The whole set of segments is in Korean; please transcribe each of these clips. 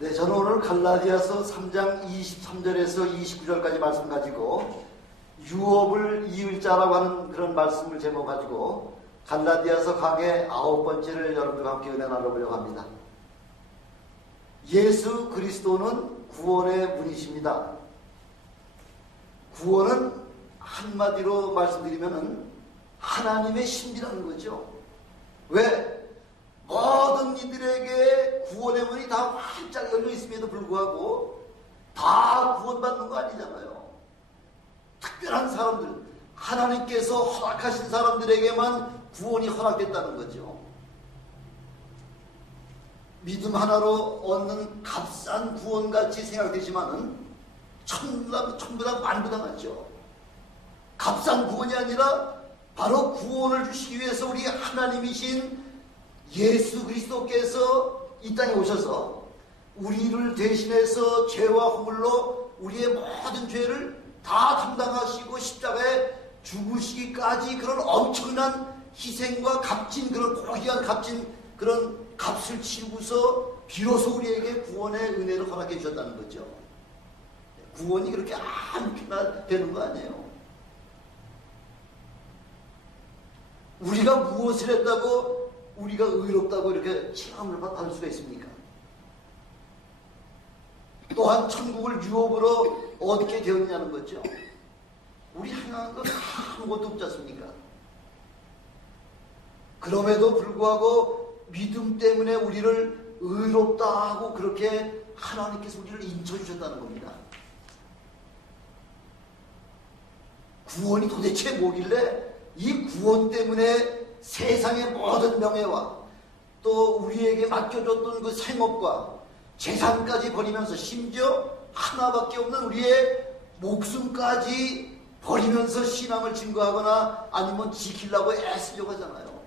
네, 저는 오늘 갈라디아서 3장 23절에서 29절까지 말씀 가지고 유업을 이을 자라고 하는 그런 말씀을 제목 가지고 갈라디아서 강의 9번째를 여러분들과 함께 은혜 나눠보려고 합니다. 예수 그리스도는 구원의 문이십니다. 구원은 한마디로 말씀드리면 하나님의 신비라는 거죠. 왜? 모든 이들에게 구원의 문이 다 활짝 열려 있음에도 불구하고 다 구원받는 거 아니잖아요. 특별한 사람들, 하나님께서 허락하신 사람들에게만 구원이 허락됐다는 거죠. 믿음 하나로 얻는 값싼 구원같이 생각되지만은 전부 다 만부당하죠. 값싼 구원이 아니라 바로 구원을 주시기 위해서 우리 하나님이신 예수 그리스도께서 이 땅에 오셔서 우리를 대신해서 죄와 허물로 우리의 모든 죄를 다 담당하시고 십자가에 죽으시기까지 그런 엄청난 희생과 값진 그런 고귀한 값진 그런 값을 치르고서 비로소 우리에게 구원의 은혜를 허락해 주셨다는 거죠. 구원이 그렇게 아무렇게나 되는 거 아니에요. 우리가 무엇을 했다고 우리가 의롭다고 이렇게 칭함을 받을 수가 있습니까? 또한 천국을 유업으로 얻게 되었냐는 거죠. 우리 행한 건 아무것도 없지 않습니까? 그럼에도 불구하고 믿음 때문에 우리를 의롭다 하고 그렇게 하나님께서 우리를 인쳐주셨다는 겁니다. 구원이 도대체 뭐길래 이 구원 때문에 세상의 모든 명예와 또 우리에게 맡겨줬던 그 생업과 재산까지 버리면서 심지어 하나밖에 없는 우리의 목숨까지 버리면서 신앙을 증거하거나 아니면 지키려고 애쓰려고 하잖아요.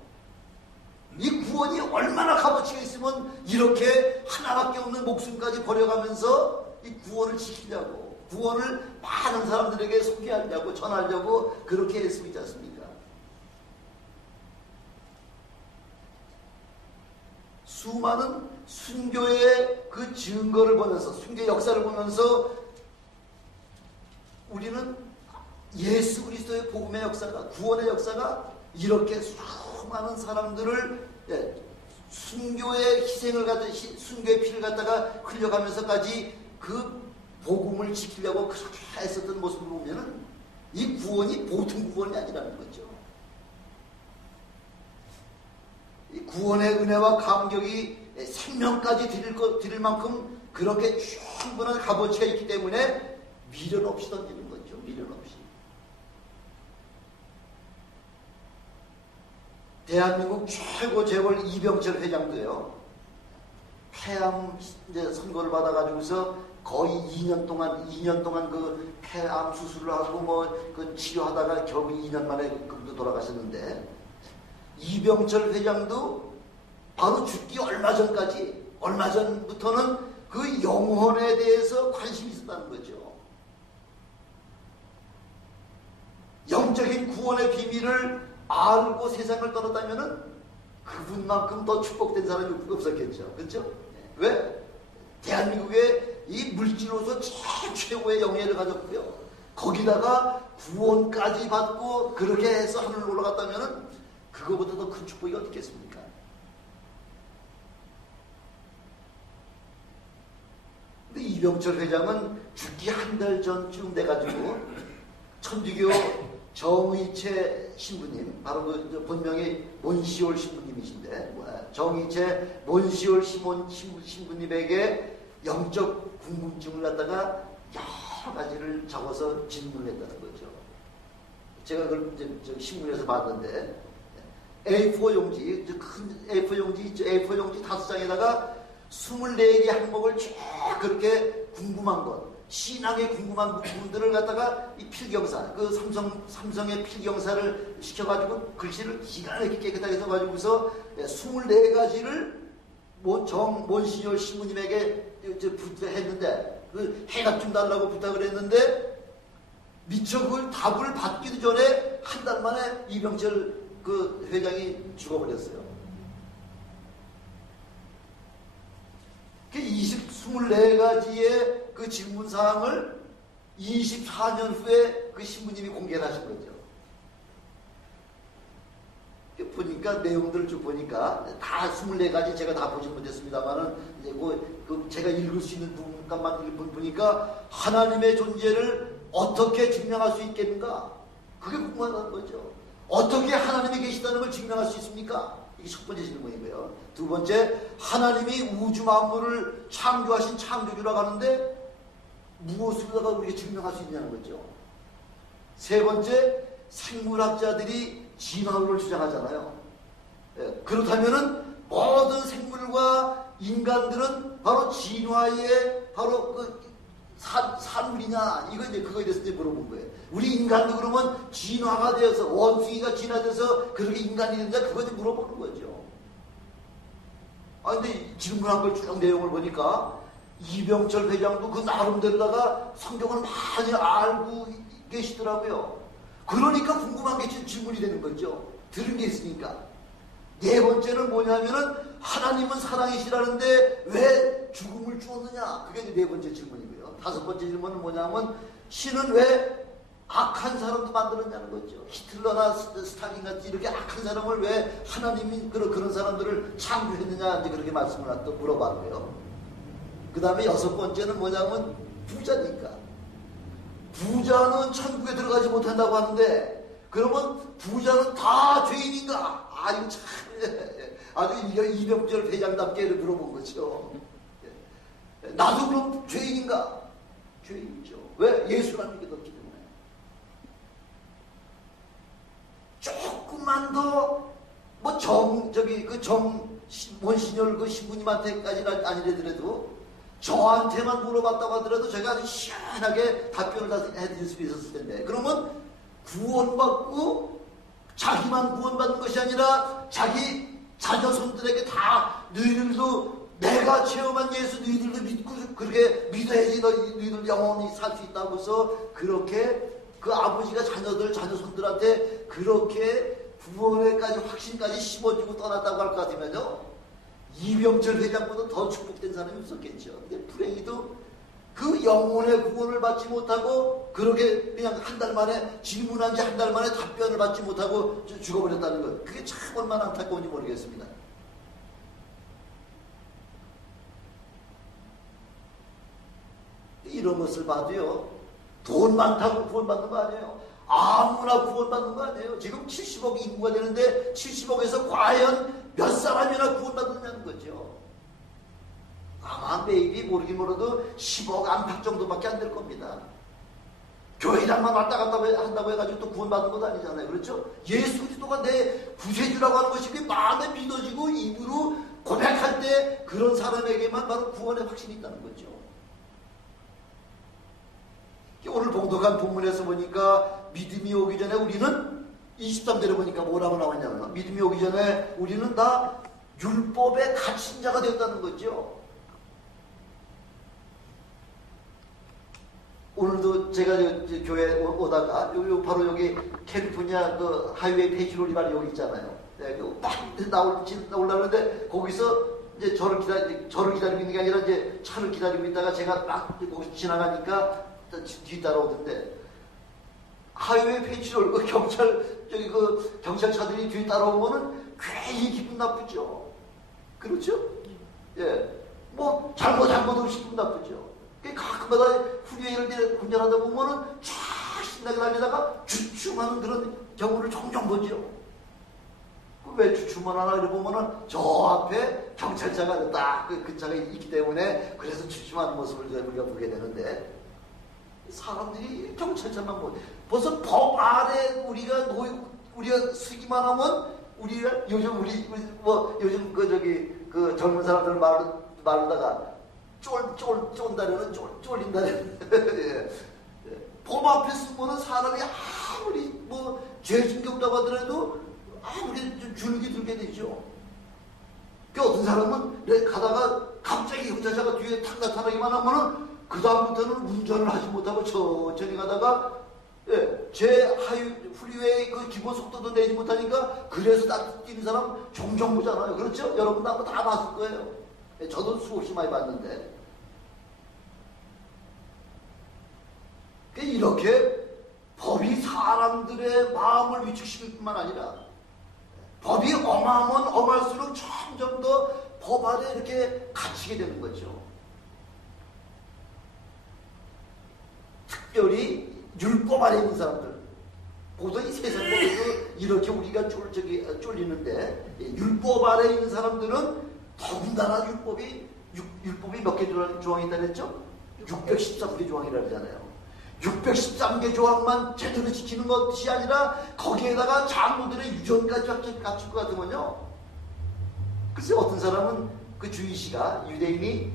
이 구원이 얼마나 값어치가 있으면 이렇게 하나밖에 없는 목숨까지 버려가면서 이 구원을 지키려고 구원을 많은 사람들에게 소개하려고 전하려고 그렇게 애쓰고 있지 않습니까? 수많은 순교의 그 증거를 보면서 순교의 역사를 보면서 우리는 예수 그리스도의 복음의 역사가 구원의 역사가 이렇게 수많은 사람들을 순교의 희생을 갖다가 순교의 피를 갖다가 흘려가면서까지 그 복음을 지키려고 그렇게 애썼던 모습을 보면은 이 구원이 보통 구원이 아니라는 거죠. 이 구원의 은혜와 감격이 생명까지 드릴 만큼 그렇게 충분한 값어치가 있기 때문에 미련 없이 던지는 거죠. 미련 없이. 대한민국 최고 재벌 이병철 회장도요. 폐암 선고를 받아가지고서 거의 2년 동안 그 폐암 수술을 하고 그 치료하다가 결국 2년 만에 그분도 돌아가셨는데 이병철 회장도 바로 죽기 얼마 전부터는 그 영혼에 대해서 관심이 있었다는 거죠. 영적인 구원의 비밀을 알고 세상을 떠났다면은 그분만큼 더 축복된 사람이 없었겠죠. 그렇죠? 왜? 대한민국의 이 물질로서 최고의 영예를 가졌고요. 거기다가 구원까지 받고 그렇게 해서 하늘로 올라갔다면은 그거보다 더 큰 축복이 어디 있겠습니까? 근데 이병철 회장은 죽기 한 달 전쯤 돼가지고 천주교 정의채 신부님, 바로 그 본명이 몬시올 신부님이신데 정의채 몬시올 신부님에게 영적 궁금증을 갖다가 여러 가지를 적어서 질문을 했다는 거죠. 제가 그걸 이제 신문에서 봤는데 A4 용지, 큰 A4 용지 있죠. A4 용지 5장에다가 24개의 항목을 쭉 그렇게 궁금한 것, 신앙에 궁금한 부분들을 갖다가 이 필경사, 그 삼성의 필경사를 시켜가지고 글씨를 기가 막히게 깨끗하게 써가지고서 24가지를 몬시올 신부님에게 했는데 그 해답 좀 달라고 부탁을 했는데 미처 그걸 답을 받기도 전에 한 달 만에 이병철 그 회장이 죽어버렸어요. 24가지의 그 질문 사항을 24년 후에 그 신부님이 공개를 하신 거죠. 보니까 내용들을 쭉 보니까 다 24가지 제가 다 보지 못했습니다만은 이제 그 제가 읽을 수 있는 부분만 보니까 하나님의 존재를 어떻게 증명할 수 있겠는가? 그게 궁금하다는 거죠. 어떻게 하나님이 계시다는 걸 증명할 수 있습니까? 이게 첫 번째 질문이고요. 두 번째, 하나님이 우주 만물을 창조하신 창조주라고 하는데 무엇으로다가 우리가 증명할 수 있냐는 거죠. 세 번째, 생물학자들이 진화론을 주장하잖아요. 예, 그렇다면은 모든 생물과 인간들은 바로 진화의 바로 그 산물이냐, 이거 이제 그거에 대해서 이제 물어본 거예요. 우리 인간도 그러면 진화가 되어서 원숭이가 진화돼서 그렇게 인간이 된다, 그거 이제 물어보는 거죠. 아 근데 질문한 걸 쭉 내용을 보니까 이병철 회장도 그 나름대로다가 성경을 많이 알고 계시더라고요. 그러니까 궁금한 게 질문이 되는 거죠. 들은 게 있으니까. 네 번째는 뭐냐면은 하나님은 사랑이시라는데 왜 죽음을 주었느냐? 그게 이제 네 번째 질문이고요. 다섯 번째 질문은 뭐냐면 신은 왜 악한 사람도 만들었냐는 거죠. 히틀러나 스탈린 같이 이렇게 악한 사람을 왜 하나님이 그런 사람들을 창조했느냐, 이제 그렇게 말씀을 또 물어봤고요. 그 다음에 여섯 번째는 뭐냐면 부자니까. 부자는 천국에 들어가지 못한다고 하는데 그러면 부자는 다 죄인인가? 아 이거 참 아주 이병철 회장답게 물어본 거죠. 나도 그럼 죄인인가? 죄인이죠. 왜? 예수를 안 믿었기 때문에. 조금만 더 뭐 원신열 그 신부님한테까지는 아니더라도 저한테만 물어봤다고 하더라도 제가 아주 시원하게 답변을 다 해드릴 수 있었을 텐데, 그러면 구원받고 자기만 구원받는 것이 아니라 자기 자녀손들에게 다 너희들도 내가 체험한 예수 너희들도 믿고 그렇게 믿어야지 너희들 영원히 살 수 있다고 해서 그렇게 그 아버지가 자녀손들한테 그렇게 구원에까지 확신까지 심어주고 떠났다고 할 것 같으면요, 이병철 회장보다 더 축복된 사람이 없었겠죠. 근데 불행히도 그 영혼의 구원을 받지 못하고 그렇게 그냥 한 달 만에 질문한 지 한 달 만에 답변을 받지 못하고 죽어버렸다는 것, 그게 참 얼마나 안타까운지 모르겠습니다. 이런 것을 봐도요, 돈 많다고 구원받는 거 아니에요. 아무나 구원받는 거 아니에요. 지금 70억 인구가 되는데 70억에서 과연 몇 사람이나 구원받느냐는 거죠. 아마 매입이 모르긴 몰라도 10억 안팎 정도밖에 안 될 겁니다. 교회장만 왔다 갔다 한다고 해가지고 또 구원받는 것도 아니잖아요. 그렇죠? 예수 그리스도가 내 구세주라고 하는 것이 마음에 믿어지고 입으로 고백할 때 그런 사람에게만 바로 구원의 확신이 있다는 거죠. 오늘 봉독한 본문에서 보니까 믿음이 오기 전에 우리는 23절에 보니까 뭐라고 나왔냐면 믿음이 오기 전에 우리는 다 율법에 갇힌 자가 되었다는 거죠. 오늘도 제가 교회 오다가 바로 여기 캘리포니아 그 하이웨이 페이지롤이 바로 여기 있잖아요. 네, 딱 나오려는데 거기서 이제 저를 기다리고 있는 게 아니라 이제 차를 기다리고 있다가 제가 딱 거기서 지나가니까 뒤따라오던데 하이웨이 페이지롤 그 경찰차들이 뒤에 따라오면은 괜히 기분 나쁘죠. 그렇죠? 예, 뭐 잘못 없이 기분 나쁘죠. 가끔마다 후리웨이를 운전하다 보면은 쫙 신나게 달리다가 주춤하는 그런 경우를 종종 보죠. 왜 주춤을 하나 이래 보면은 저 앞에 경찰차가 딱 그 차가 있기 때문에 그래서 주춤하는 모습을 우리가 보게 되는데, 사람들이 경찰차만 벌써 법 아래 우리가 쓰기만 하면 우리가 요즘 요즘 그 젊은 사람들 말로다가 쫀다려는 쫄린다려는 예. 법 앞에 쓰면은 사람이 아무리 죄진 게 없다고 하더라도 아무리 줄기 들게 되죠. 그 어떤 사람은 가다가 갑자기 경찰차가 뒤에 탁 나타나기만 하면은 그 다음부터는 운전을 하지 못하고 천천히 가다가 후리웨이 그 기본 속도도 내지 못하니까 그래서 딱 뛰는 사람 종종 보잖아요. 그렇죠? 여러분도 한번 다 봤을 거예요. 저도 수없이 많이 봤는데 이렇게 법이 사람들의 마음을 위축시킬 뿐만 아니라 법이 엄하면 엄할수록 점점 더 법 아래 이렇게 갇히게 되는 거죠. 특별히 율법 아래 있는 사람들, 보통 이 세상 보면서 이렇게 우리가 쫄리는데, 율법 아래 있는 사람들은 더군다나 율법이 몇 개 조항이 있다 그랬죠? 613개 조항이라 그러잖아요. 613개 조항만 제대로 지키는 것이 아니라 거기에다가 장로들의 유전까지 갖출 것 같으면요, 글쎄 어떤 사람은 그 주의시가 유대인이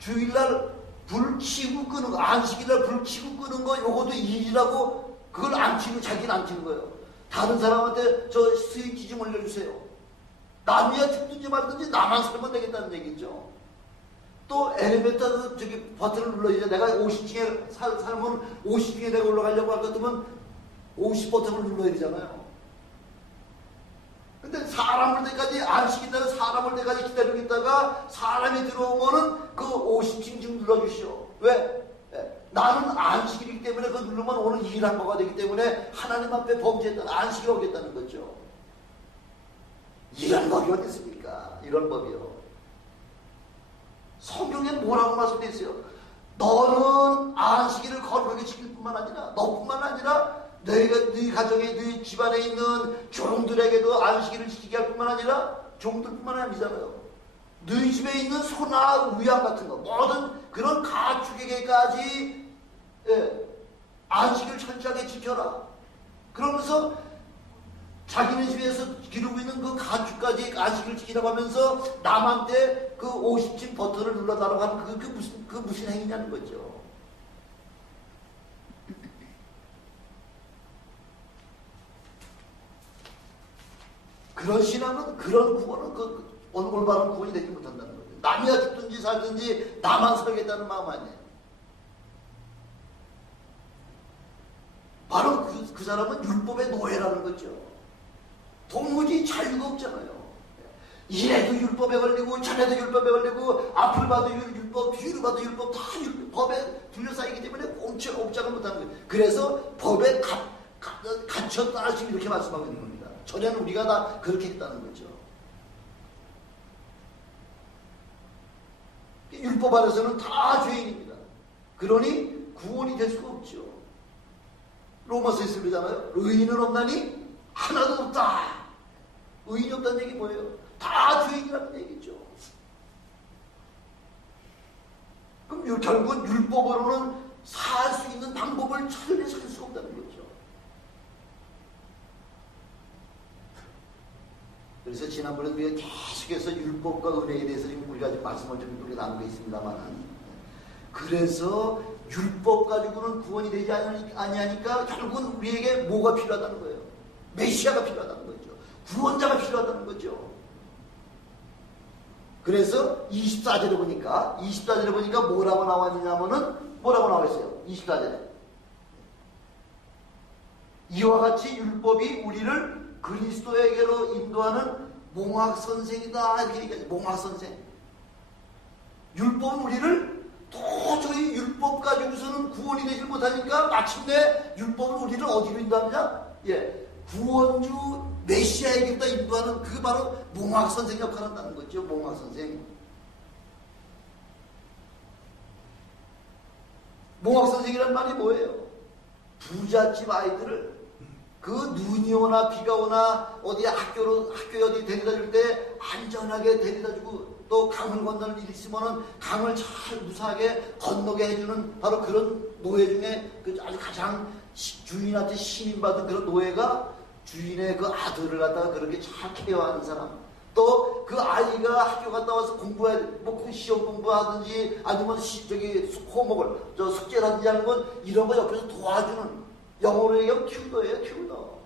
주일날 불 켜고 끄는 거, 안식일날 불 켜고 끄는 거 요것도 일이라고 그걸 안 켜고 자기는 안 켜는 거예요. 다른 사람한테 저 스위치 좀 올려주세요. 남이야 죽든지 말든지 나만 살면 되겠다는 얘기죠. 또 엘리베이터 저기 버튼을 눌러야지. 내가 50층에 살면 50층에 내가 올라가려고 할 것 같으면 50 버튼을 눌러야 되잖아요. 근데 사람을 때까지 안식일날은 사람을 때까지 기다리고 있다가 사람이 들어오면은 그 50층 좀 눌러주시오. 왜? 나는 안식일이기 때문에 그거 누르면 오늘 일한 거가 되기 때문에 하나님 앞에 범죄했다는 안식일 오겠다는 거죠. 이런 법이 어디 있습니까? 이런 법이요. 성경에 뭐라고 말씀되어 있어요? 너는 안식일을 거룩하게 지킬 뿐만 아니라 너뿐만 아니라 네 가정에 네 집안에 있는 종들에게도 안식일을 지키게 할 뿐만 아니라 종들뿐만 아니잖아요. 네 집에 있는 소나 우양 같은 거 모든 그런 가축에게까지 안식일을 철저하게 지켜라. 그러면서 자기네 집에서 기르고 있는 그 가축까지 안식일을 지키라고 하면서 남한테 그 50층 버튼을 눌러달라고 하는 그 무슨 행위냐는 거죠. 그런 신앙은, 그런 구원은 올바른 구원이 되지 못한다는 거죠. 남이야 죽든지 살든지 나만 살겠다는 마음 아니에요. 바로 그 사람은 율법의 노예라는 거죠. 도무지 자유가 없잖아요. 이래도 율법에 걸리고 저래도 율법에 걸리고 앞을 봐도 율법, 뒤를 봐도 율법, 다 법에 둘러싸이기 때문에 꼼짝을 못하는 거예요. 그래서 법에 갇혔다 지금 이렇게 말씀하고 있는 겁니다. 전에는 우리가 다 그렇게 했다는 거죠. 율법 안에서는 다 죄인입니다. 그러니 구원이 될 수가 없죠. 로마서에서 그러잖아요. 의인은 없나니 하나도 없다. 의인이 없다는 얘기 뭐예요? 다 죄인이라는 얘기죠. 그럼 결국은 율법으로는 살 수 있는 방법을 찾을 수가 없다는 거죠. 그래서 지난번에 우리가 계속해서 율법과 은혜에 대해서 지금 우리가 지금 말씀을 좀 우리가 나누고 있습니다만, 그래서 율법 가지고는 구원이 되지 아니하니까 결국은 우리에게 뭐가 필요하다는 거예요? 메시아가 필요하다는 거죠. 구원자가 필요하다는 거죠. 그래서 24절에 보니까 뭐라고 나왔냐면은 뭐라고 나와 있어요? 24절에 이와 같이 율법이 우리를 그리스도에게로 인도하는 몽학선생이다 이렇게 얘기하죠. 몽학선생. 율법은 우리를 도저히 율법 가지고서는 구원이 되지 못하니까 마침내 율법은 우리를 어디로 인도하느냐? 구원주 메시아에게다 인도하는 그 바로 몽학선생 역할을 한다는 거죠. 몽학선생. 몽학선생이란 말이 뭐예요? 부잣집 아이들을 그 눈이 오나 비가 오나 학교에 어디 데려다 줄 때 안전하게 데려다 주고 또 강을 건너는 일이 있으면은 강을 잘 무사하게 건너게 해주는 바로 그런 노예 중에 그 아주 가장 주인한테 신임받은 그런 노예가 주인의 그 아들을 갖다가 그렇게 잘 케어하는 사람. 또 그 아이가 학교 갔다 와서 공부해야 돼. 뭐 시험 공부하든지 아니면 호목을 숙제를 하든지 하는 건 이런 거 옆에서 도와주는 영어로 얘기하면 튜더예요. 튜더.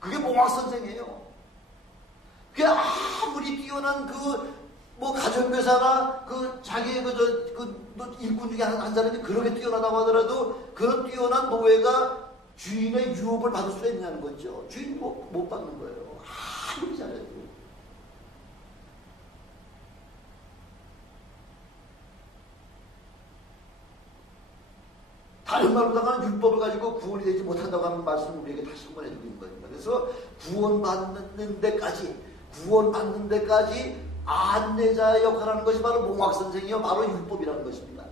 그게 몽학선생이에요. 그게 아무리 뛰어난 가정교사나 자기의 일꾼 중에 한 사람이 그렇게 뛰어나다고 하더라도 그런 뛰어난 노예가 주인의 유업을 받을 수 있냐는 거죠. 주인 못 받는 거예요. 아무리 잘해도. 다른 말로다가 율법을 가지고 구원이 되지 못한다고 하는 말씀을 우리에게 다시 한번 해주고 있는 겁니다. 그래서 구원받는 데까지 안내자의 역할을 하는 것이 바로 몽학선생이요, 바로 율법이라는 것입니다.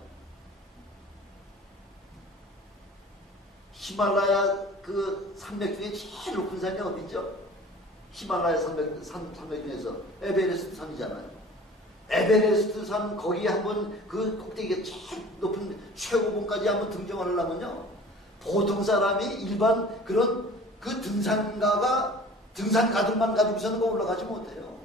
히말라야 그 산맥 중에 제일 높은 산이 어디죠? 히말라야 산맥 중에서 에베레스트 산이잖아요. 에베레스트 산 거기에 한번 그 꼭대기가 제일 높은 최고봉까지 한번 등정을 하려면요, 보통 사람이 일반 그런 그 등산가들만 가지고서는 올라가지 못해요.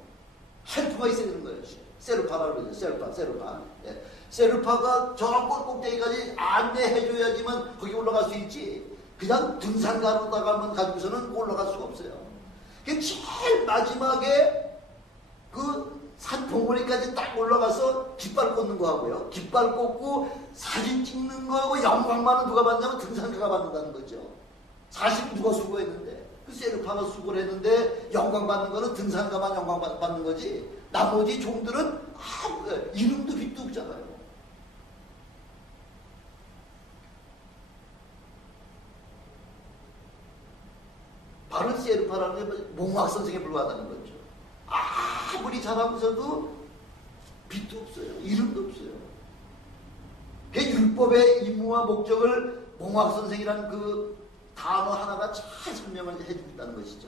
헬프가 있어야 되는 거예요. 세르파라고 그러죠. 세르파. 예. 세르파가 저 꼭대기까지 안내해줘야지만 거기 올라갈 수 있지. 그냥 등산가로다가만 가지고서는 올라갈 수가 없어요. 그 제일 마지막에 그 산 봉우리까지 딱 올라가서 깃발 꽂는 거 하고요. 깃발 꽂고 사진 찍는 거하고 영광만은 누가 받냐면 등산가가 받는다는 거죠. 사실 누가 수고했는데, 그 세르파가 수고를 했는데 영광 받는 거는 등산가만 영광 받는 거지, 나머지 종들은 이름도 빛도 없잖아요. 바로 세르파라는 게 몽학 선생에 불과하다는 거죠. 아무리 잘하면서도 빛도 없어요. 이름도 없어요. 그 율법의 임무와 목적을 몽학 선생이라는 그 단어 하나가 잘 설명을 해주고 있다는 것이죠.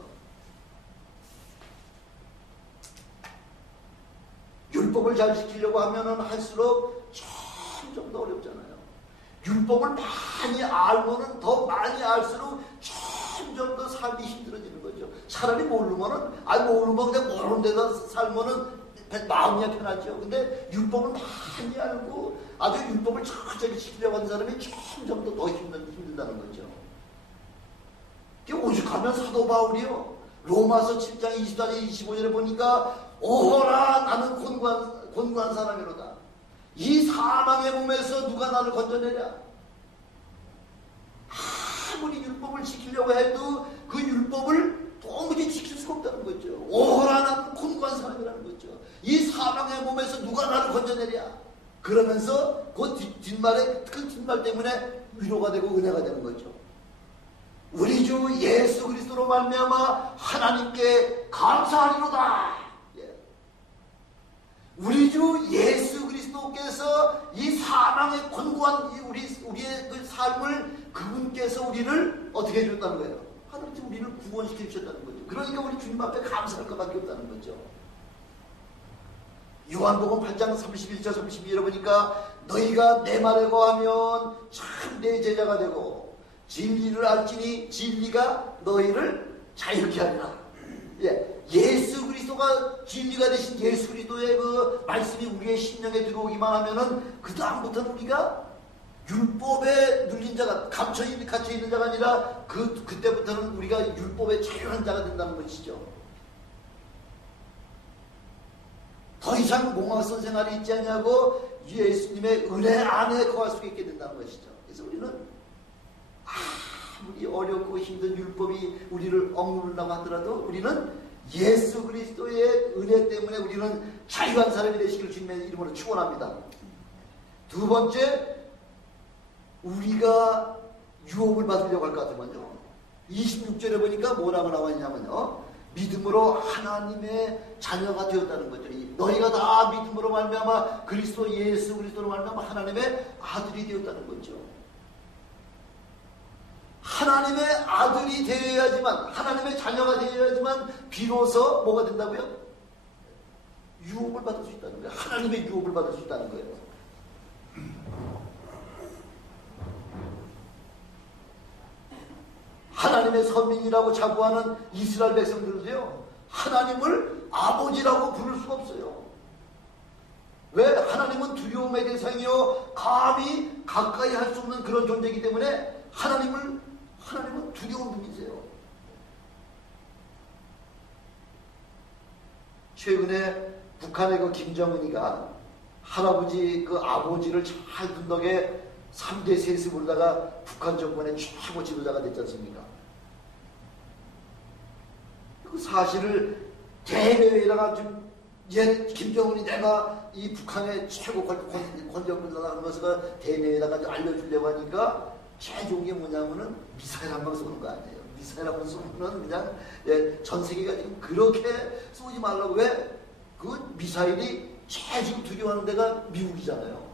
율법을 잘 지키려고 하면은 할수록 점점 더 어렵잖아요. 율법을 많이 알면은 더 많이 알수록 점점 더 삶이 힘들어지는 거죠. 차라리 모르면은, 모르면 그냥 모르는 데다 살면은 마음이 편하죠. 근데 율법을 많이 알고 아주 율법을 철저히 지키려고 하는 사람이 점점 더 힘들다는 거죠. 오죽하면 사도 바울이요, 로마서 7장 24절 25절에 보니까 오호라 나는 곤고한 사람이로다. 이 사망의 몸에서 누가 나를 건져내랴. 아무리 율법을 지키려고 해도 그 율법을 도무지 지킬 수가 없다는 거죠. 오호라 나는 곤고한 사람이라는 거죠. 이 사망의 몸에서 누가 나를 건져내랴. 그러면서 그 뒷말 때문에 위로가 되고 은혜가 되는 거죠. 우리 주 예수 그리스도로 말미암아 하나님께 감사하리로다. 예. 우리 주 예수 그리스도께서 이 사망의 권고한 우리의 그 삶을 그분께서 우리를 어떻게 해줬다는 거예요? 하나님 우리를 구원시켜 주셨다는 거죠. 그러니까 우리 주님 앞에 감사할 것밖에 없다는 거죠. 요한복음 8장 31절 32절에 보니까 너희가 내 말에 거하면 참 내 제자가 되고 진리를 알지니 진리가 너희를 자유케 하리라. 예, 예수 그리스도가 진리가 되신 예수 그리스도의 그 말씀이 우리의 심령에 들어오기만 하면은 그 다음부터는 우리가 율법에 눌린 자가 갇혀 있는 자가 아니라 그때부터는 우리가 율법에 자유한 자가 된다는 것이죠. 더 이상 몽학선 생활이 있지 않냐고 예수님의 은혜 안에 거할 수 있게 된다는 것이죠. 그래서 우리는 아무리 어렵고 힘든 율법이 우리를 억누른다고 하더라도 우리는 예수 그리스도의 은혜 때문에 우리는 자유한 사람이 되시길 주님의 이름으로 축원합니다. 두 번째, 우리가 유업을 받으려고 할 것 같으면요, 26절에 보니까 뭐라고 나와 있냐면요, 믿음으로 하나님의 자녀가 되었다는 거죠. 너희가 다 믿음으로 말미암아 그리스도 예수 그리스도로 말미암아 하나님의 아들이 되었다는 거죠. 하나님의 아들이 되어야지만, 하나님의 자녀가 되어야지만 비로소 뭐가 된다고요? 유업을 받을 수 있다는 거예요. 하나님의 유업을 받을 수 있다는 거예요. 하나님의 선민이라고 자부하는 이스라엘 백성들도요, 하나님을 아버지라고 부를 수가 없어요. 왜? 하나님은 두려움의 대상이요, 감히 가까이 할 수 없는 그런 존재이기 때문에 하나님은 두려운 분이세요. 최근에 북한의 그 김정은이가 할아버지 그 아버지를 잘 둔 덕에 3대 세습으로다가 북한 정권의 최고 지도자가 됐지 않습니까? 그 사실을 대내외에다가 좀 김정은이 내가 이 북한의 최고 권력군이다 하면서 대내외에다가 알려주려고 하니까 제일 좋은 게 뭐냐면은 미사일 한 방 쏘는 거 아니에요. 미사일 한 방 쏘면은 그냥 전 세계가 지금 그렇게 쏘지 말라고. 왜? 그 미사일이 제일 지금 두려워하는 데가 미국이잖아요.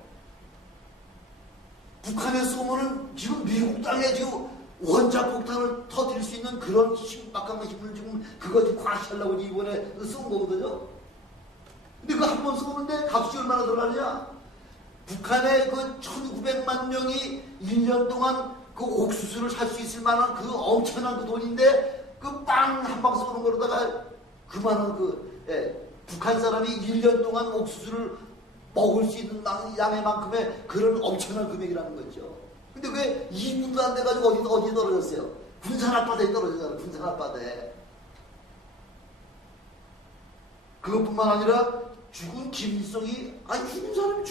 북한에 쏘면은 지금 미국 땅에 지금 원자폭탄을 터뜨릴 수 있는 그런 막강한 힘을 지금 그거 지금 과시하려고 이번에 쏜 거거든요. 근데 그 한 번 쏘는데 값이 얼마나 들어가느냐? 북한의 그 1900만 명이 1년 동안 그 옥수수를 살 수 있을 만한 그 엄청난 그 돈인데 그 빵 한 방 쏘는 거로다가 그만한 북한 사람이 1년 동안 옥수수를 먹을 수 있는 양의 만큼의 그런 엄청난 금액이라는 거죠. 근데 왜 2분도 안 돼가지고 어디 떨어졌어요? 군산 앞바다에 떨어졌잖아요. 군산 앞바다에. 그것뿐만 아니라 죽은 김일성이 죽은 사람이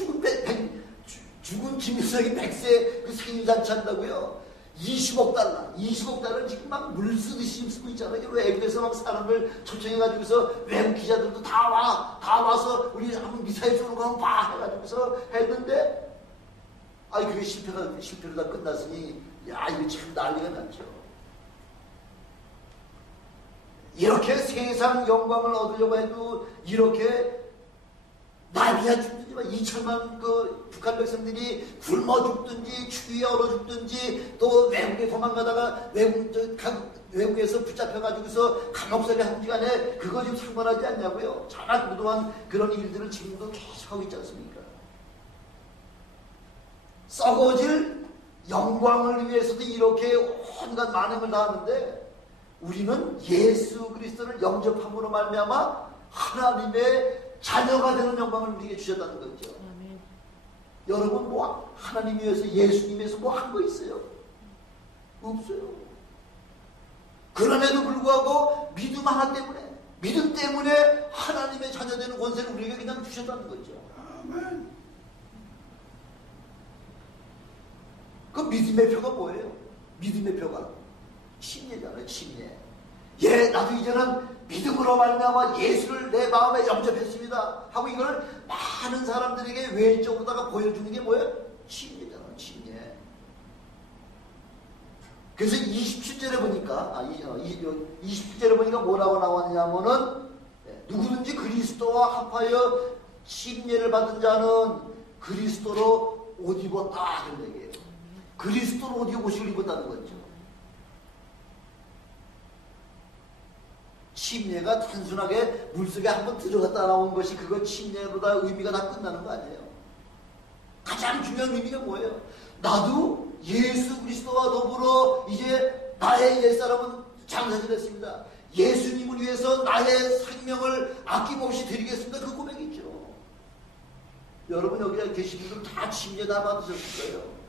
죽은 김일성이 100세 그 생일잔치 한다고요. 20억 달러를 지금 막 물쓰듯이 쓰고 있잖아요. 외국에서 막 사람을 초청해가지고서 외국 기자들도 다 와서 우리 한번 미사일 쏘는 거 한번 봐 해가지고서 했는데 그게 실패로 다 끝났으니 이거 참 난리가 났죠. 이렇게 세상 영광을 얻으려고 해도 이렇게 난리가 죽든지 2천만 그 북한 백성들이 굶어 죽든지 추위에 얼어 죽든지 또 외국에 도망가다가 외국에서 붙잡혀가지고서 감옥살이 한 시간에 그거 지금 상관하지 않냐고요. 자나 무도한 그런 일들을 지금도 계속하고 있지 않습니까? 썩어질 영광을 위해서도 이렇게 온갖 만행을 다하는데 우리는 예수 그리스도를 영접함으로 말미암아 하나님의 자녀가 되는 영광을 우리에게 주셨다는 거죠. 아멘. 여러분 하나님 위해서 예수님 위해서 한 거 있어요? 없어요. 그럼에도 불구하고 믿음 하나 때문에 믿음 때문에 하나님의 자녀 되는 권세를 우리에게 그냥 주셨다는 거죠. 아멘. 그 믿음의 표가 뭐예요? 믿음의 표가 침례잖아요. 침례. 나도 이제는 믿음으로 말미암아 예수를 내 마음에 영접했습니다 하고 이걸 많은 사람들에게 외적으로다가 보여주는 게 뭐예요? 침례잖아요. 침례. 그래서 27절에 보니까 27절에 보니까 뭐라고 나왔냐면은 누구든지 그리스도와 합하여 침례를 받은 자는 그리스도로 옷 입었다 그런 얘기예요. 그리스도로 옷을 입었다는 거죠. 침례가 단순하게 물속에 한번 들어갔다 나온 것이 그거 침례보다 의미가 다 끝나는 거 아니에요. 가장 중요한 의미가 뭐예요? 나도 예수 그리스도와 더불어 이제 나의 옛사람은 장사지냈습니다. 예수님을 위해서 나의 생명을 아낌없이 드리겠습니다. 그 고백이죠. 여러분 여기 계신 분들 다 침례 다 받으셨을 거예요.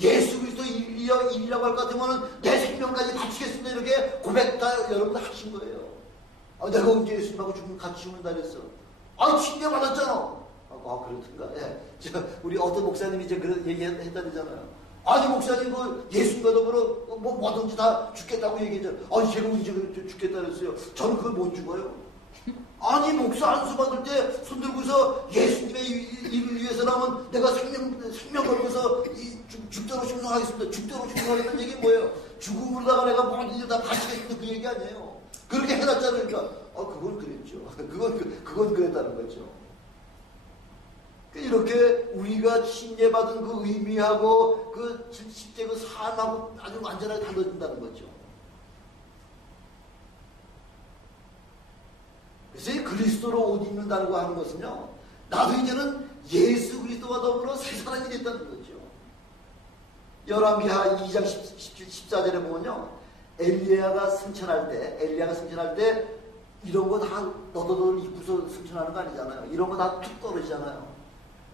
예수 그리스도 일이라고 할 것 같으면 내 생명까지 바치겠습니다. 이렇게 고백 다 여러분 하신 거예요. 내가 언제 예수님하고 같이 죽는다 그랬어. 침례 받았잖아. 그렇든가. 우리 어떤 목사님이 이제 그런 얘기 했다잖아요. 목사님 예수님과 더불어 뭐든지 다 죽겠다고 얘기했잖아요. 제가 언제 죽겠다 그랬어요. 저는 그걸 못 죽어요. 목사 안수 받을 때 손들고서 예수님의 일을 위해서라면 내가 생명 걸고서 죽도록 충성하겠습니다. 죽도록 충성하겠다는 얘기 뭐예요? 죽음으로다가 내가 모든 일 다 바치겠습니다. 그 얘기 아니에요. 그렇게 해놨잖아요. 그러니까 그건 그랬죠. 그건 그랬다는 거죠. 이렇게 우리가 침례받은 그 의미하고 그 실제 그 삶하고 아주 완전하게 달라진다는 거죠. 그래서 그리스도로 옷 입는다고 하는 것은요, 나도 이제는 예수 그리스도와 더불어 새 사람이 됐다는 거죠. 열왕기하 2장 14절에 보면요, 엘리야가 승천할 때 이런 거 다 너도들 입고서 승천하는 거 아니잖아요. 이런 거 다 툭 떨어지잖아요.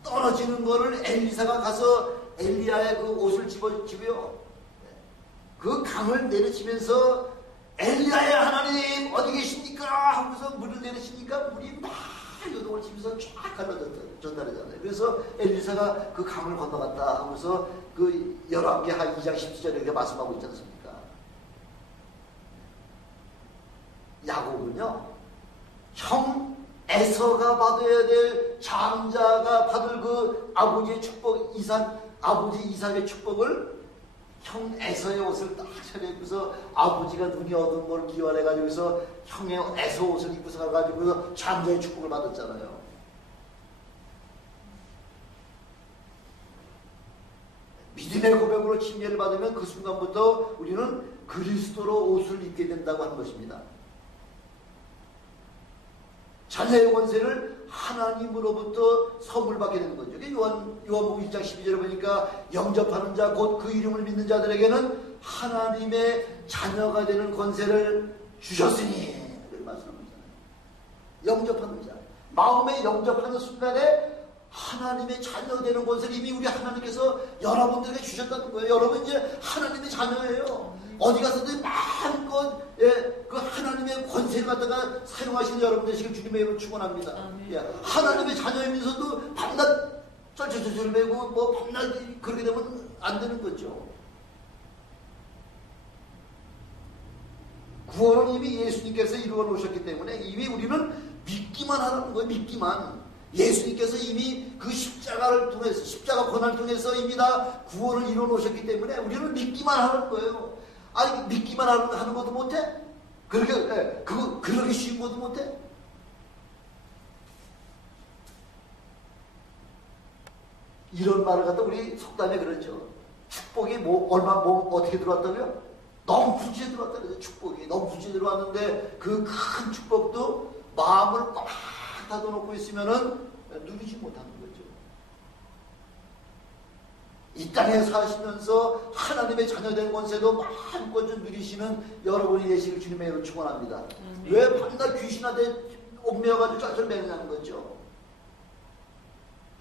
떨어지는 거를 엘리사가 가서 엘리야의 그 옷을 집어요. 그 강을 내리치면서 엘리야의 하나님 어디 계십니까? 하면서 물을 내리치니까 물이 막 요동을 치면서 쫙 전달하잖아요. 그래서 엘리사가 그 강을 건너갔다 하면서 그 열왕기하 2장 17절에 이렇게 말씀하고 있지 않습니까? 야곱은요, 형 에서가 받아야 될 장자가 받을 그 아버지의 축복, 아버지 이삭의 축복을 형 에서의 옷을 딱 차려입고서 아버지가 눈이 어두운 걸 기원해가지고서 형의 에서 옷을 입고서 가가지고서 장자의 축복을 받았잖아요. 믿음의 고백으로 침례를 받으면 그 순간부터 우리는 그리스도로 옷을 입게 된다고 하는 것입니다. 자녀의 권세를 하나님으로부터 선물 받게 되는 거죠. 요한복음 1장 12절에 보니까 영접하는 자 곧 그 이름을 믿는 자들에게는 하나님의 자녀가 되는 권세를 주셨으니 그렇게 말씀합니다. 영접하는 자, 마음에 영접하는 순간에 하나님의 자녀가 되는 권세를 이미 우리 하나님께서 여러분들에게 주셨다는 거예요. 여러분 이제 하나님의 자녀예요. 어디 가서든 마음껏 그 하나님의 권세를 갖다가 사용하시는 여러분 되시길 주님의 이름으로 축원합니다. 하나님의 자녀이면서도 밤낮 쩔쩔쩔 매고 뭐 밤낮 그렇게 되면 안 되는 거죠. 구원은 이미 예수님께서 이루어 놓으셨기 때문에 이미 우리는 믿기만 하라는 거예요. 믿기만. 예수님께서 이미 그 십자가를 통해서 십자가 고난을 통해서 이미 다 구원을 이루어 놓으셨기 때문에 우리는 믿기만 하는 거예요. 아니 믿기만 하는 것도 못해? 그렇게 쉬운 것도 못해? 이런 말을 갖다 우리 속담에 그러죠. 축복이 어떻게 들어왔다고요? 너무 부지에 들어왔다 그래요. 축복이 너무 부지에 들어왔는데 그 큰 축복도 마음을 꽉 닫아놓고 있으면은 누리지 못하는 거죠. 이 땅에 사시면서 하나님의 자녀된 권세도 마음껏 좀 누리시는 여러분이 되시길 주님의 이름으로 축원합니다. 왜 밤낮 귀신한테 옥매어가지고 쩔쩔매느냐는 거죠.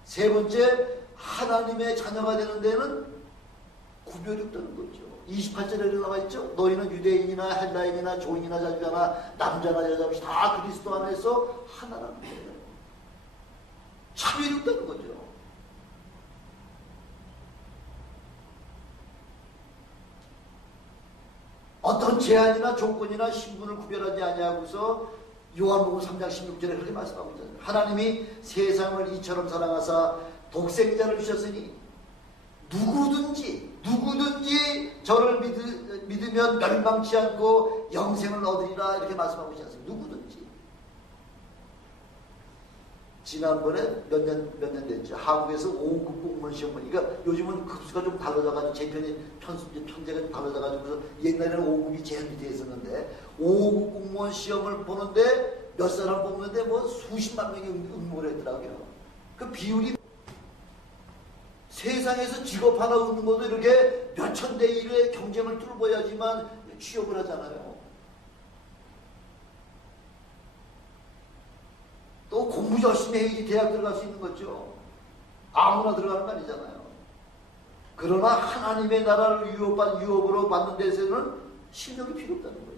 세 번째, 하나님의 자녀가 되는 데는 구별이 없다는 거죠. 28절에 나와 있죠. 너희는 유대인이나 헬라인이나 종이나 자주자나 남자나 여자 없이 다 그리스도 안에서 하나라는 거예요. 차별이 없다는 거죠. 어떤 제한이나 조건이나 신분을 구별하지 아니하고서 요한복음 3장 16절에 그렇게 말씀하고 있잖아요. 하나님이 세상을 이처럼 사랑하사 독생자를 주셨으니 누구든지 저를 믿으면 멸망치 않고 영생을 얻으리라 이렇게 말씀하고 있지 않습니까? 누구든지. 지난번에 몇 년 됐죠. 한국에서 5급 공무원 시험 보니까 요즘은 급수가 좀 달라져가지고 제 편제가 좀 달라져가지고 옛날에는 5급이 제일 밑에 있었는데 5급 공무원 시험을 보는데 몇 사람 뽑는데 뭐 수십만 명이 응모를 했더라고요. 그 비율이 세상에서 직업 하나 얻는 것도 이렇게 몇천 대 1의 경쟁을 뚫어야지만 취업을 하잖아요. 또 공부 열심히 해야지 대학 들어갈 수 있는 거죠. 아무나 들어가는 거 아니잖아요. 그러나 하나님의 나라를 유업으로 받는 데서는 실력이 필요 없다는 거죠.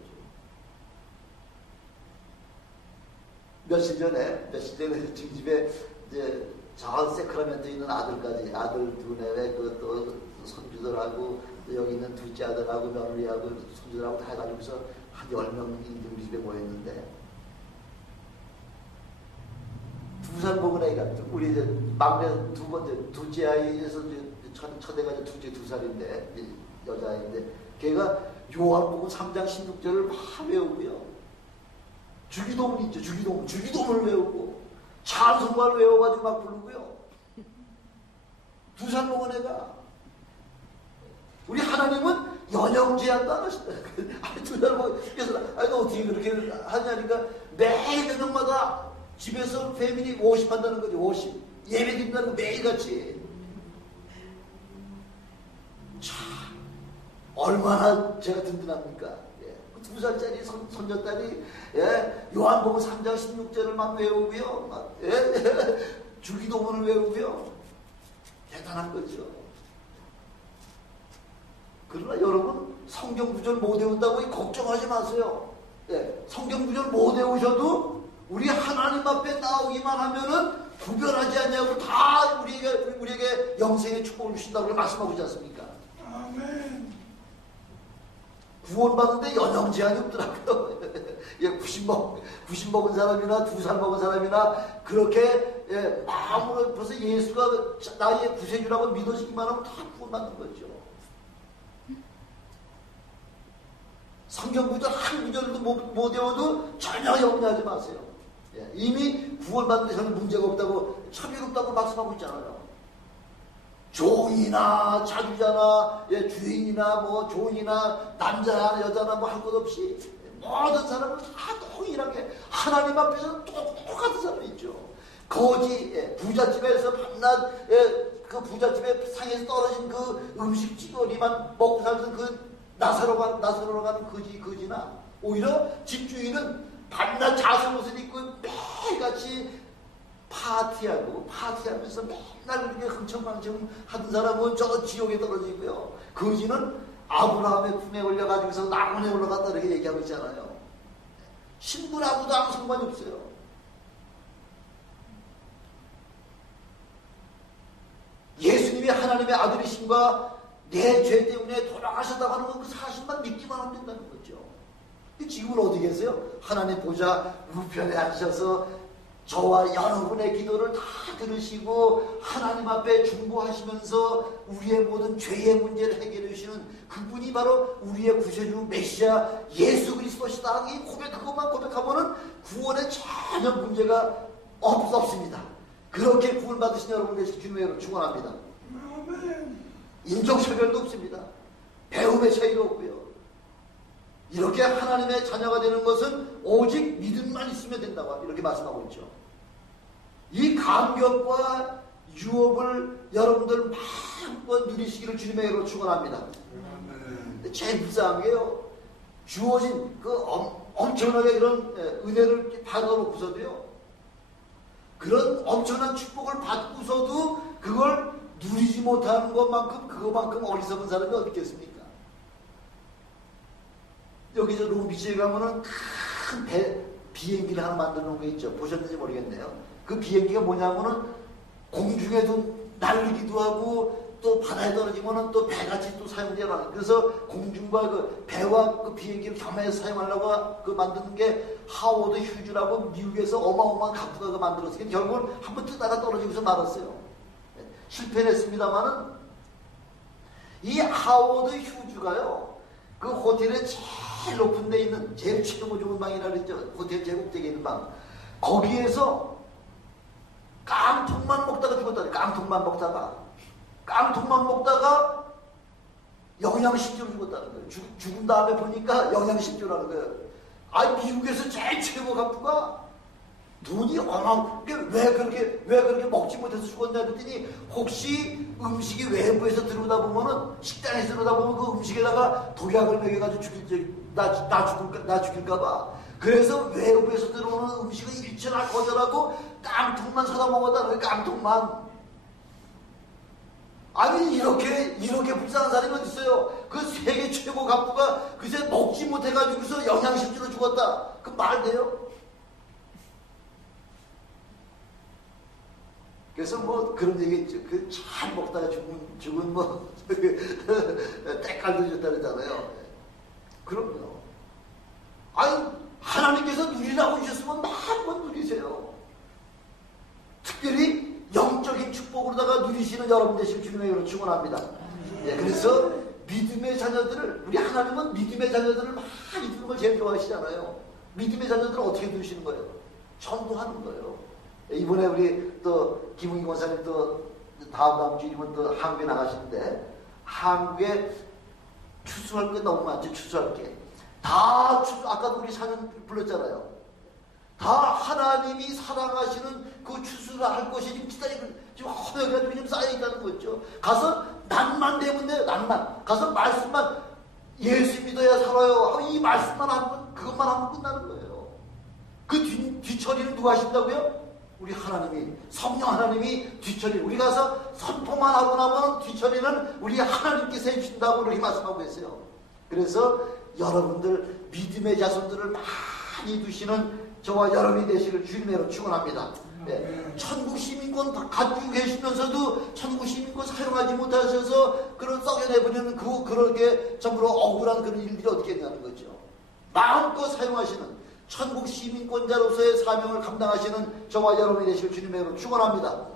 며칠 전에 저희 집에 이제 저 세크라멘토에 있는 아들 두뇌에 또 손주들하고 또 여기 있는 둘째 아들하고 며느리하고 손주들하고 다 해가지고서 한 10명인데 우리 집에 모였는데 두 살 먹은 애가 우리 이제 막내 두 번째 둘째 아이에서 첫애가 이제 둘째 2살인데 여자아이인데 걔가 요한복음 3장 16절을 막 외우고요. 주기도문 있죠. 주기도문을 외우고 찬송가를 외워가지고 막 부르고요. 2살 먹은 애가. 우리 하나님은 연령 제한도 안 하신다. 아니 2살 먹은 그래서 아니 너 어떻게 그렇게 하냐니까 매일 저녁마다 집에서 패밀리 50 한다는 거죠. 50 예배 드린다는 거 매일같이. 참 얼마나 제가 든든합니까. 2살짜리 손녀딸이 요한복음 3장 16절을 막 외우고요. 막, 주기도문을 외우고요. 대단한 거죠. 그러나 여러분 성경 구절 못 외운다고 걱정하지 마세요. 성경 구절 못 외우셔도 우리 하나님 앞에 나오기만 하면은 구별하지 않냐고 다 우리에게 영생의 축복을 주신다고 말씀하고 있지 않습니까? 아멘. 구원받는데 연령 제한이 없더라고요. 90 먹은 사람이나 2살 먹은 사람이나 그렇게 마음으로 벌써 예수가 나의 구세주라고 믿어지기만 하면 다 구원받는 거죠. 성경 구절 한 구절도 못 외워도 전혀 염려하지 마세요. 예, 이미 구원받는 데 저는 문제가 없다고, 천의롭다고 말씀하고 있잖아요. 종이나 자주자나, 예, 주인이나 뭐 종이나 남자나 여자나 뭐 할 것 없이 모든 사람은 다 동일하게 하나님 앞에서 똑같은 사람이 있죠. 거지, 예, 부잣집에서 밤낮, 예, 그 부잣집에 상에서 떨어진 그 음식 찌꺼리만 먹고 살던 그 나사로 가는 거지나, 오히려 집주인은 밤낮 자색 옷을 입고 매일같이 파티하면서 맨날 그렇게 흥청망청 하던 사람은 저 지옥에 떨어지고요. 거지는 아브라함의 품에 올려가지고서 나무에 올라갔다 이렇게 얘기하고 있잖아요. 신분하고도 아무 상관이 없어요. 예수님이 하나님의 아들이신가, 내 죄 때문에 돌아가셨다고 하는 그 사실만 믿기만 하면 된다는 거죠. 지금은 어디 계세요? 하나님 보좌 우편에 앉으셔서 저와 여러분의 기도를 다 들으시고 하나님 앞에 중보하시면서 우리의 모든 죄의 문제를 해결해 주시는 그분이 바로 우리의 구세주 메시아 예수 그리스도시다. 이 그것만 고백하면은 구원에 전혀 문제가 없습니다. 그렇게 구원 받으신 여러분 되시길 주님으로 축원합니다. 인종차별도 없습니다. 배움의 차이도 없고요. 이렇게 하나님의 자녀가 되는 것은 오직 믿음만 있으면 된다고 이렇게 말씀하고 있죠. 이 감격과 유업을 여러분들 마음껏 누리시기를 주님의 이름으로 축원합니다. 제일 불쌍한 게요, 주어진 그 엄청나게 그런 은혜를 받아놓고서도요, 그런 엄청난 축복을 받고서도 그걸 누리지 못하는 그것만큼 어리석은 사람이 어디 있겠습니까? 여기 저 로비치에 가면은 큰 비행기를 하나 만들어 놓은 게 있죠. 보셨는지 모르겠네요. 그 비행기가 뭐냐면은 공중에도 날리기도 하고 또 바다에 떨어지면은 또 배같이 또 사용되어요. 그래서 공중과 그 배와 그 비행기를 겸해서 사용하려고 그 만드는 게 하워드 휴즈라고 미국에서 어마어마한 가부가 만들었어요. 결국은 한번 뜨다가 떨어지고서 말았어요. 실패를 했습니다만은 이 하워드 휴즈가요, 그 호텔에 제일 높은 데 있는 제일 최고 좋은 방이라 그랬죠. 호텔 제국대에 있는 방. 거기에서 깡통만 먹다가 죽었다. 깡통만 먹다가 영양실조로 죽었다는 거예요. 죽은 다음에 보니까 영양실조라는 거예요. 미국에서 제일 최고 간부가 눈이 왜 그렇게 먹지 못해서 죽었냐 그랬더니, 혹시 음식이 외부에서 들어오다 보면은, 식당에서 들어오다 보면 그 음식에다가 독약을 먹여가지고 나 죽일까봐. 그래서 외부에서 들어오는 음식을 일체나 거절하고 깡통만 사다 먹었다는 거예요. 깡통만. 이렇게 불쌍한 사람이 어디 있어요? 그 세계 최고 간부가 그새 먹지 못해가지고서 영양실조로 죽었다. 그 말 돼요? 그래서 뭐 그런 얘기 있죠. 그 잘 먹다가 죽은 뭐 때깔도 줬다 그러잖아요. 그럼요. 하나님께서 누리라고 주셨으면 마음껏 누리세요. 특별히 영적인 축복으로다가 누리시는 여러분 되시길 주님의 이름으로 축원합니다. 예, 그래서 믿음의 자녀들을, 우리 하나님은 믿음의 자녀들을 많이 두는 걸 제일 좋아하시잖아요. 믿음의 자녀들을 어떻게 두시는 거예요? 전도하는 거예요. 이번에 우리 또 김웅희 권사님 또 다음 주이면 또 한국에 나가시는데, 한국에 추수할 게 너무 많죠. 추수할 게 아까도 우리 사전 불렀잖아요. 다 하나님이 사랑하시는 그 추수를 할 것이 지금 기다리고 지금 허여가지고 지금 쌓여있다는 거죠. 가서 난만 되면 돼요. 난만 가서 말씀만, 예수 믿어야 살아요. 이 말씀만 하면, 그것만 하면 끝나는 거예요. 그 뒤처리는 누가 하신다고요? 우리 하나님이, 성령 하나님이 뒤처리, 우리 가서 선포만 하고 나면 뒤처리는 우리 하나님께서 해주신다고 그렇게 말씀하고 계세요. 그래서 여러분들 믿음의 자손들을 많이 두시는 저와 여러분이 되시길 주님으로 축원합니다. 네. 천국 시민권 가지고 계시면서도 천국 시민권 사용하지 못하셔서 그런 썩여내버리는 그렇게 전부로 억울한 그런 일들이 어떻게 있냐는 거죠. 마음껏 사용하시는 천국 시민권자로서의 사명을 감당하시는 저와 여러분이 되시길 주님으로 축원합니다.